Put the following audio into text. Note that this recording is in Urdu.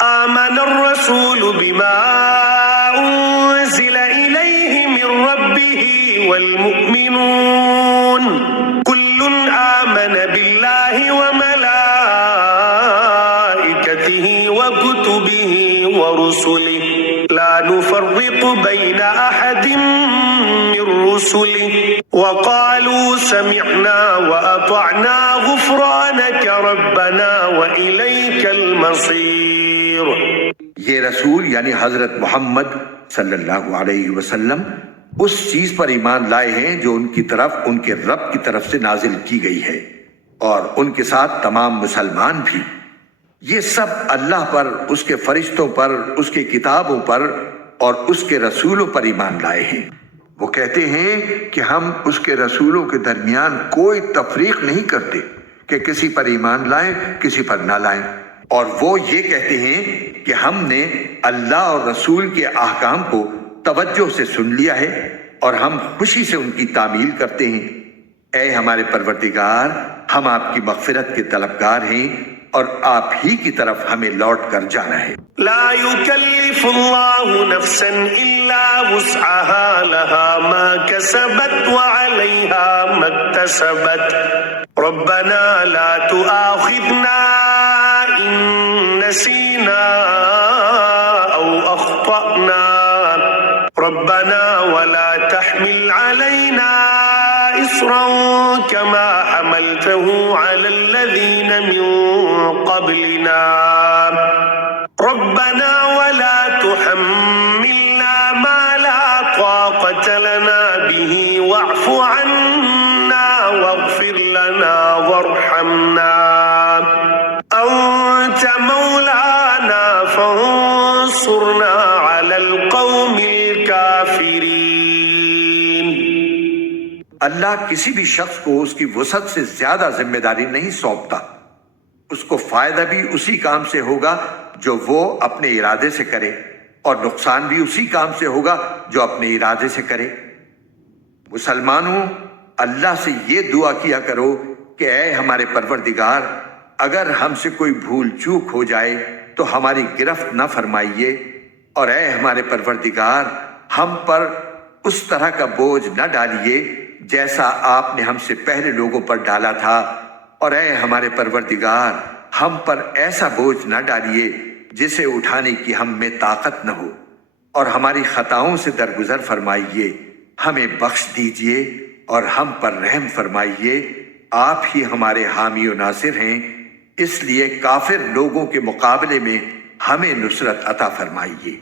آمن الرسول بما أنزل إليه من ربه والمؤمنون كل آمن بالله وملائكته وكتبه ورسله لا نفرق بين أحد من رسله وقالوا سمعنا وأطعنا غفرانك ربنا وإليك المصير۔ یہ رسول یعنی حضرت محمد صلی اللہ علیہ وسلم اس چیز پر ایمان لائے ہیں جو ان کی طرف ان کے رب کی طرف سے نازل کی گئی ہے، اور ان کے ساتھ تمام مسلمان بھی۔ یہ سب اللہ پر، اس کے فرشتوں پر، اس کے کتابوں پر اور اس کے رسولوں پر ایمان لائے ہیں۔ وہ کہتے ہیں کہ ہم اس کے رسولوں کے درمیان کوئی تفریق نہیں کرتے کہ کسی پر ایمان لائیں کسی پر نہ لائیں، اور وہ یہ کہتے ہیں کہ ہم نے اللہ اور رسول کے احکام کو توجہ سے سن لیا ہے اور ہم خوشی سے ان کی تعمیل کرتے ہیں۔ اے ہمارے پروردگار، ہم آپ کی مغفرت کے طلبگار ہیں اور آپ ہی کی طرف ہمیں لوٹ کر جانا ہے۔ لا يكلف الله نفسا إلا وسعها لها ما كسبت وعليها ما اكتسبت ربنا لا تؤاخذنا إن نسينا أو أخطأنا ربنا ولا تحمل علينا إصرا كما حملته على الذين من قبلنا ربنا ولا تحملنا ما لا طاقة لنا به واعف عنا واغفر لنا وارحمنا أنت مولانا فانصرنا على القوم الكافرين۔ اللہ کسی بھی شخص کو اس کی وسعت سے زیادہ ذمہ داری نہیں سونپتا۔ اس کو فائدہ بھی اسی کام سے ہوگا جو وہ اپنے ارادے سے کرے، اور نقصان بھی اسی کام سے ہوگا جو اپنے ارادے سے کرے۔ مسلمانوں، اللہ سے یہ دعا کیا کرو کہ اے ہمارے پروردگار، اگر ہم سے کوئی بھول چوک ہو جائے تو ہماری گرفت نہ فرمائیے، اور اے ہمارے پروردگار، ہم پر اس طرح کا بوجھ نہ ڈالیے جیسا آپ نے ہم سے پہلے لوگوں پر ڈالا تھا، اور اے ہمارے پروردگار، ہم پر ایسا بوجھ نہ ڈالیے جسے اٹھانے کی ہم میں طاقت نہ ہو، اور ہماری خطاؤں سے درگزر فرمائیے، ہمیں بخش دیجئے اور ہم پر رحم فرمائیے۔ آپ ہی ہمارے حامی و ناصر ہیں، اس لیے کافر لوگوں کے مقابلے میں ہمیں نصرت عطا فرمائیے۔